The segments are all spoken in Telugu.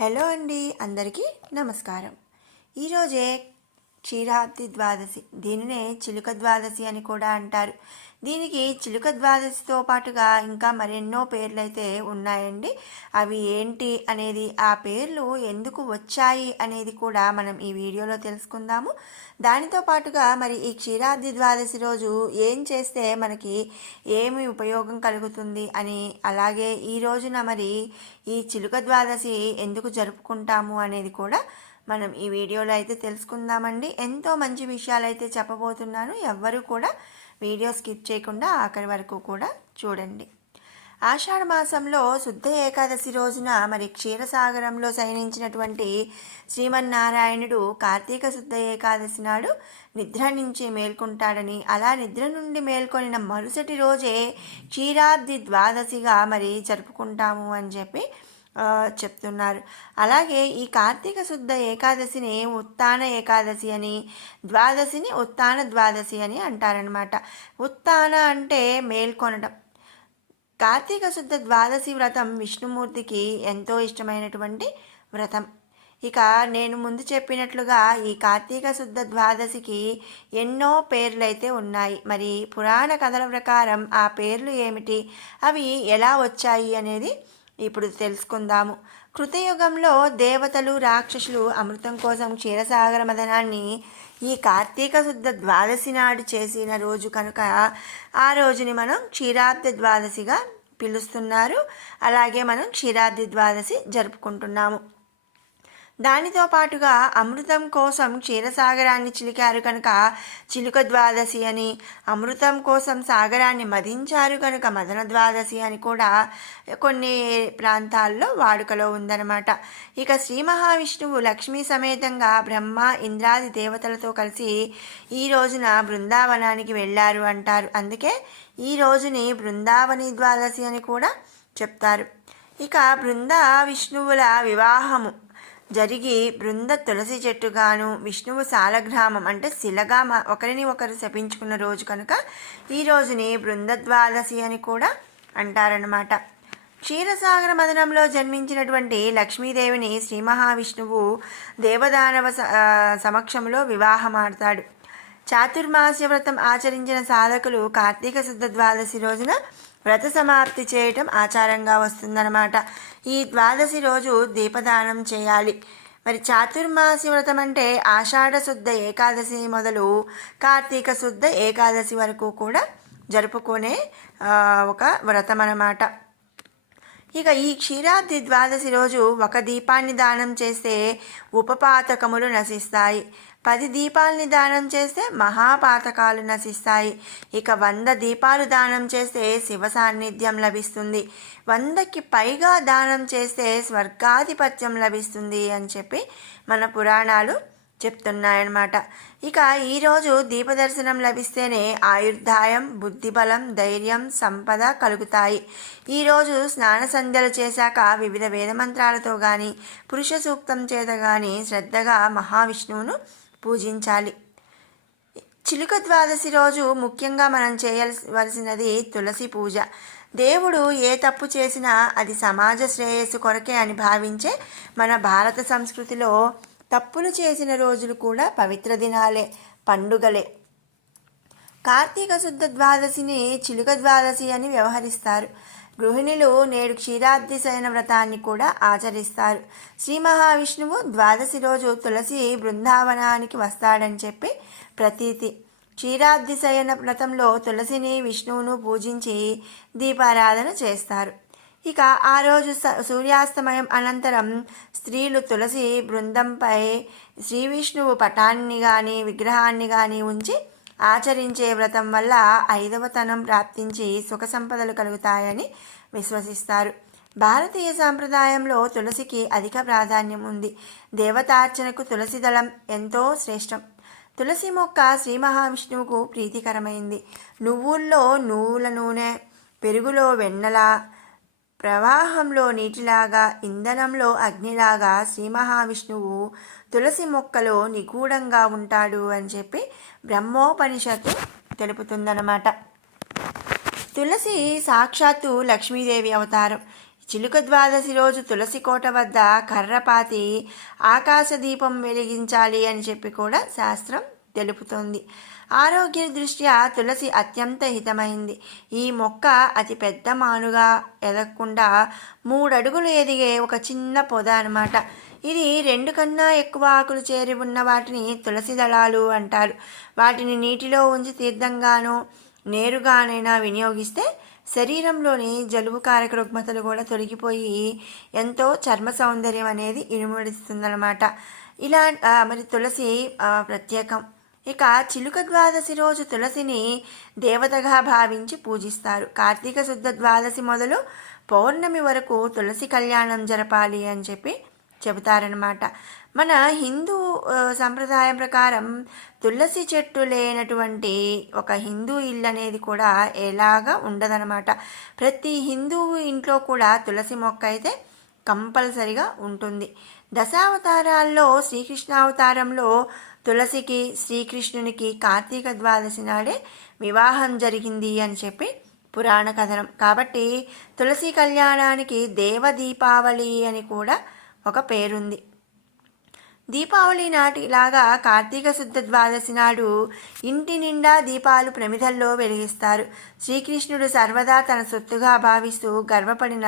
హలో అండి అందరికీ నమస్కారం. ఈరోజే క్షీరాబ్ది ద్వాదశి దీనినే చిలుక ద్వాదశి అని కూడా అంటారు. దీనికి చిలుక ద్వాదశితో పాటుగా ఇంకా మరెన్నో పేర్లు అయితే ఉన్నాయండి. అవి ఏంటి అనేది ఆ పేర్లు ఎందుకు వచ్చాయి అనేది కూడా మనం ఈ వీడియోలో తెలుసుకుందాము. దానితో పాటుగా మరి ఈ క్షీరాబ్ది ద్వాదశి రోజు ఏం చేస్తే మనకి ఏమి ఉపయోగం కలుగుతుంది అని అలాగే ఈ రోజున మరి ఈ చిలుక ద్వాదశి ఎందుకు జరుపుకుంటాము అనేది కూడా మనం ఈ వీడియోలో అయితే తెలుసుకుందామండి. ఎంతో మంచి విషయాలు అయితే చెప్పబోతున్నాను. ఎవ్వరూ కూడా వీడియో స్కిప్ చేయకుండా ఆఖరి వరకు కూడా చూడండి. ఆషాఢ మాసంలో శుద్ధ ఏకాదశి రోజున మరి క్షీరసాగరంలో శయనించినటువంటి శ్రీమన్నారాయణుడు కార్తీక శుద్ధ ఏకాదశి నాడు నిద్ర నుంచి మేల్కొంటాడని అలా నిద్ర నుండి మేల్కొనిన మరుసటి రోజే క్షీరాబ్ది ద్వాదశిగా మరి జరుపుకుంటాము అని చెప్పి చెప్తున్నారు. అలాగే ఈ కార్తీక శుద్ధ ఏకాదశిని ఉత్తాన ఏకాదశి అని ద్వాదశిని ఉత్తాన ద్వాదశి అని అంటారనమాట ఉత్తాన అంటే మేల్కొనడం కార్తీక శుద్ధ ద్వాదశి వ్రతం విష్ణుమూర్తికి ఎంతో ఇష్టమైనటువంటి వ్రతం. ఇక నేను ముందు చెప్పినట్లుగా ఈ కార్తీక శుద్ధ ద్వాదశికి ఎన్నో పేర్లు అయితే ఉన్నాయి. మరి పురాణ కథల ప్రకారం ఆ పేర్లు ఏమిటి? అవి ఎలా వచ్చాయి అనేది ఇప్పుడు తెలుసుకుందాము. కృతయుగంలో దేవతలు రాక్షసులు అమృతం కోసం క్షీరసాగర మదనాన్ని ఈ కార్తీక శుద్ధ ద్వాదశి నాడు చేసిన రోజు కనుక ఆ రోజుని మనం క్షీరాబ్ది ద్వాదశిగా పిలుస్తున్నారు. అలాగే మనం క్షీరాబ్ది ద్వాదశి జరుపుకుంటున్నాము. దానితో పాటుగా అమృతం కోసం క్షీరసాగరాన్ని చిలికారు కనుక చిలుక ద్వాదశి అని అమృతం కోసం సాగరాన్ని మదించారు కనుక మదన ద్వాదశి అని కూడా కొన్ని ప్రాంతాల్లో వాడుకలో ఉందన్నమాట. ఇక శ్రీ మహావిష్ణువు లక్ష్మీ సమేతంగా బ్రహ్మ ఇంద్రాది దేవతలతో కలిసి ఈ రోజున బృందావనానికి వెళ్ళారు అంటారు. అందుకే ఈ రోజుని బృందావని ద్వాదశి అని కూడా చెప్తారు. ఇక బృంద విష్ణువుల వివాహము. జరిగి బృంద తులసి చెట్టుగాను విష్ణువు సాలగ్రామం అంటే శిలగా మ- ఒకరిని ఒకరు శపించుకున్న రోజు కనుక ఈ రోజుని బృంద ద్వాదశి అని కూడా అంటారనమాట క్షీరసాగర మదనంలో జన్మించినటువంటి లక్ష్మీదేవిని శ్రీ మహావిష్ణువు దేవదానవ స- సమక్షంలో వివాహమాడతాడు. చాతుర్మాస్య వ్రతం ఆచరించిన సాధకులు కార్తీక శుద్ధ ద్వాదశి రోజున వ్రత సమాప్తి చేయటం ఆచారంగా వస్తుందన్నమాట. ఈ ద్వాదశి రోజు దీపదానం చేయాలి. మరి చాతుర్మాసి వ్రతం అంటే ఆషాఢ శుద్ధ ఏకాదశి మొదలు కార్తీక శుద్ధ ఏకాదశి వరకు కూడా జరుపుకునే ఒక వ్రతం అన్నమాట. ఇక ఈ క్షీరాబ్ది ద్వాదశి రోజు ఒక దీపాన్ని దానం చేస్తే ఉపపాతకములు నశిస్తాయి. పది దీపాలని దానం చేస్తే మహాపాతకాలు నశిస్తాయి. ఇక వంద దీపాలు దానం చేస్తే శివ సాన్నిధ్యం లభిస్తుంది. వందకి పైగా దానం చేస్తే స్వర్గాధిపత్యం లభిస్తుంది అని చెప్పి మన పురాణాలు చెప్తున్నాయన్నమాట. ఇక ఈరోజు దీపదర్శనం లభిస్తేనే ఆయుర్దాయం బుద్ధిబలం ధైర్యం సంపద కలుగుతాయి. ఈరోజు స్నాన సంధ్యలు చేశాక వివిధ వేదమంత్రాలతో కానీ పురుష సూక్తం చేత కానీ శ్రద్ధగా మహావిష్ణువును పూజించాలి. చిలుక ద్వాదశి రోజు ముఖ్యంగా మనం చేయవలసినది తులసి పూజ. దేవుడు ఏ తప్పు చేసినా అది సమాజ శ్రేయస్సు కొరకే అని భావించే మన భారత సంస్కృతిలో తప్పులు చేసిన రోజులు కూడా పవిత్ర దినాలే పండుగలే. కార్తీక శుద్ధ ద్వాదశిని చిలుక ద్వాదశి అని వ్యవహరిస్తారు. గృహిణులు నేడు క్షీరాద్రి శయన వ్రతాన్ని కూడా ఆచరిస్తారు. శ్రీ మహావిష్ణువు ద్వాదశి రోజు తులసి బృందావనానికి వస్తాడని చెప్పి ప్రతీతి. క్షీరాద్రి శయన వ్రతంలో తులసిని విష్ణువును పూజించి దీపారాధన చేస్తారు. ఇక ఆ రోజు స- సూర్యాస్తమయం అనంతరం స్త్రీలు తులసి బృందంపై శ్రీ విష్ణువు పటాన్ని కానీ విగ్రహాన్ని కానీ ఉంచి ఆచరించే వ్రతం వల్ల ఐదవతనం ప్రాప్తించి సుఖ సంపదలు కలుగుతాయని విశ్వసిస్తారు. భారతీయ సాంప్రదాయంలో తులసికి అధిక ప్రాధాన్యం ఉంది. దేవతార్చనకు తులసి దళం ఎంతో శ్రేష్టం. తులసి మొక్క శ్రీ మహావిష్ణువుకు ప్రీతికరమైంది. నువ్వుల్లో నువ్వుల నూనె పెరుగులో వెన్నలా ప్రవాహంలో నీటిలాగా ఇంధనంలో అగ్నిలాగా శ్రీ మహావిష్ణువు తులసి మొక్కలో నిగూఢంగా ఉంటాడు అని చెప్పి బ్రహ్మోపనిషత్తు తెలుపుతుందన్నమాట. తులసి సాక్షాత్తు లక్ష్మీదేవి అవతారం. చిలుక ద్వాదశి రోజు తులసి కోట వద్ద కర్రపాతి ఆకాశ దీపం వెలిగించాలి అని చెప్పి కూడా శాస్త్రం తెలుపుతోంది. ఆరోగ్య దృష్ట్యా తులసి అత్యంత హితమైంది. ఈ మొక్క అతి పెద్ద మానుగా ఎదగకుండా మూడడుగులు ఎదిగే ఒక చిన్న పొద అనమాట ఇది రెండు కన్నా ఎక్కువ ఆకులు చేరి ఉన్న వాటిని తులసి దళాలు అంటారు. వాటిని నీటిలో ఉంచి తీర్థంగానో నేరుగానైనా వినియోగిస్తే శరీరంలోని జలుబు కారక రుగ్మతలు కూడా తొలగిపోయి ఎంతో చర్మ సౌందర్యం అనేది ఇనుమడిస్తుందన్నమాట. ఇలా మరి తులసి ప్రత్యేకం. ఇక చిలుక ద్వాదశి రోజు తులసిని దేవతగా భావించి పూజిస్తారు. కార్తీక శుద్ధ ద్వాదశి మొదలు పౌర్ణమి వరకు తులసి కళ్యాణం జరపాలి అని చెప్పి చెబుతారనమాట మన హిందూ సంప్రదాయం ప్రకారం తులసి చెట్టు లేనటువంటి ఒక హిందూ ఇల్లు అనేది కూడా ఎలాగా ఉండదనమాట ప్రతి హిందూ ఇంట్లో కూడా తులసి మొక్క అయితే కంపల్సరిగా ఉంటుంది. దశావతారాల్లో శ్రీకృష్ణావతారంలో తులసికి శ్రీకృష్ణునికి కార్తీక ద్వాదశి నాడే వివాహం జరిగింది అని చెప్పి పురాణ కథనం. కాబట్టి తులసి కళ్యాణానికి దేవ దీపావళి అని కూడా ఒక పేరుంది. దీపావళి నాటిలాగా కార్తీక శుద్ధ ద్వాదశి నాడు ఇంటి నిండా దీపాలు ప్రమిదల్లో వెలిగిస్తారు. శ్రీకృష్ణుడు సర్వదా తన సొత్తుగా భావిస్తూ గర్వపడిన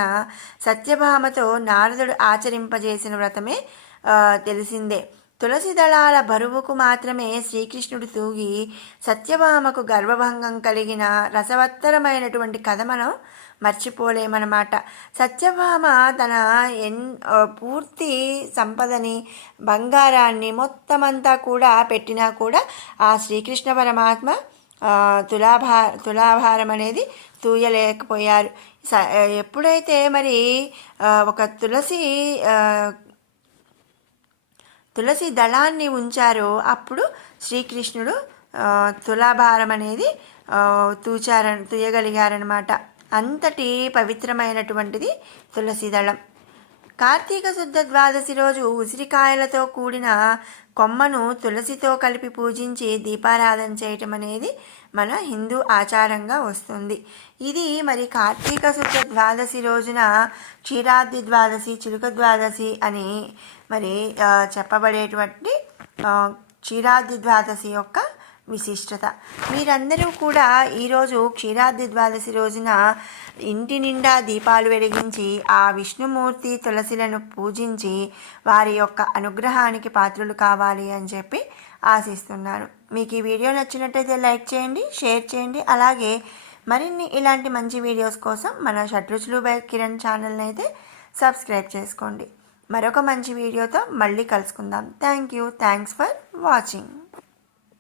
సత్యభామతో నారదుడు ఆచరింపజేసిన వ్రతమే తెలిసిందే. తులసి దళాల బరువుకు మాత్రమే శ్రీకృష్ణుడు తూగి సత్యభామకు గర్వభంగం కలిగిన రసవత్తరమైనటువంటి కథ మనం మర్చిపోలేమన్నమాట. సత్యభామ తన ఎన్ పూర్తి సంపదని బంగారాన్ని మొత్తమంతా కూడా పెట్టినా కూడా ఆ శ్రీకృష్ణ పరమాత్మ తులాభా తులాభారం అనేది తూయలేకపోయారు. స ఎప్పుడైతే మరి ఒక తులసి తులసి దళాన్ని ఉంచారో అప్పుడు శ్రీకృష్ణుడు తులాభారం అనేది తూచార తూయగలిగారనమాట అంతటి పవిత్రమైనటువంటిది తులసి దళం. కార్తీక శుద్ధ ద్వాదశి రోజు ఉసిరికాయలతో కూడిన కొమ్మను తులసితో కలిపి పూజించి దీపారాధన చేయటం అనేది మన హిందూ ఆచారంగా వస్తుంది. ఇది మరి కార్తీక శుద్ధ ద్వాదశి రోజున క్షీరాద్రి ద్వాదశి చిలుక ద్వాదశి అని మరి చెప్పబడేటువంటి క్షీరాద్రి ద్వాదశి యొక్క విశిష్టత. మీరందరూ కూడా ఈరోజు క్షీరాద్రి ద్వాదశి రోజున ఇంటి నిండా దీపాలు వెలిగించి ఆ విష్ణుమూర్తి తులసిలను పూజించి వారి యొక్క అనుగ్రహానికి పాత్రులు కావాలి అని చెప్పి ఆశిస్తున్నాను. మీకు ఈ వీడియో నచ్చినట్టయితే లైక్ చేయండి షేర్ చేయండి. అలాగే మరిన్ని ఇలాంటి మంచి వీడియోస్ కోసం మన షడ్రుచులు బై కిరణ్ ఛానల్ని అయితే సబ్స్క్రైబ్ చేసుకోండి. మరొక మంచి వీడియోతో మళ్ళీ కలుసుకుందాం. Thank you. Thanks for watching.